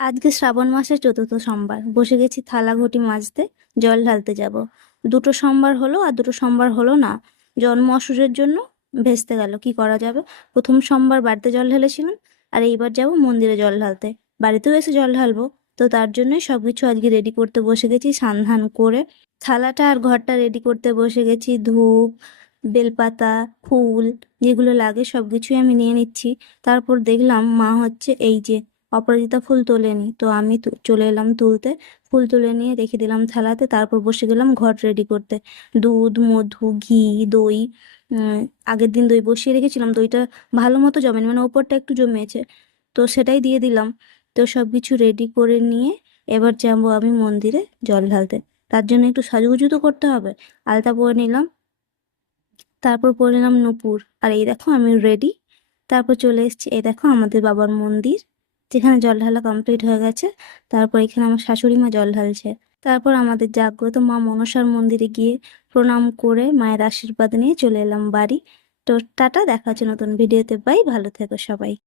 আজকে শ্রাবণ মাসের চতুর্থ সোমবার, বসে গেছি থালা ঘটি মাজতে, জল ঢালতে যাব। দুটো সোমবার হলো আর দুটো সোমবার হলো না, জন্ম অসুরের জন্য ভেস্তে গেল। কি করা যাবে? প্রথম সোমবার বাড়িতে জল ঢেলেছিলাম, আর এইবার যাব মন্দিরে জল ঢালতে। বাড়িতেও এসে জল ঢালবো, তো তার জন্যই সবকিছু আজকে রেডি করতে বসে গেছি। স্নান ধান করে থালাটা আর ঘরটা রেডি করতে বসে গেছি। ধূপ, বেলপাতা, ফুল যেগুলো লাগে সবকিছুই আমি নিয়ে নিচ্ছি। তারপর দেখলাম মা হচ্ছে এই যে অপরাজিতা ফুল তোলেনি, তো আমি চলে এলাম তুলতে। ফুল তুলে নিয়ে রেখে দিলাম থালাতে, তারপর বসে গেলাম ঘর রেডি করতে। দুধ, মধু, ঘি, দই। আগের দিন দই বসিয়ে রেখেছিলাম, দইটা ভালো মতো জমেনি, মানে ওপরটা একটু জমেছে, তো সেটাই দিয়ে দিলাম। তো সব কিছু রেডি করে নিয়ে এবার যাবো আমি মন্দিরে জল ঢালতে। তার জন্য একটু সাজুগুজু তো করতে হবে। আলতা পরে নিলাম, তারপর পরে নিলাম নূপুর, আর এই দেখো আমি রেডি। তারপর চলে এসেছি, এই দেখো আমাদের বাবার মন্দির, যেখানে জল ঢালা কমপ্লিট হয়ে গেছে। তারপর এখানে আমার শাশুড়ি মা জল ঢালছে। তারপর আমাদের জাগ্রত মা মনসার মন্দিরে গিয়ে প্রণাম করে মায়ের আশীর্বাদ নিয়ে চলে এলাম বাড়ি। তো টাটা, দেখা হচ্ছে নতুন ভিডিওতে। বাই, ভালো থেকো সবাই।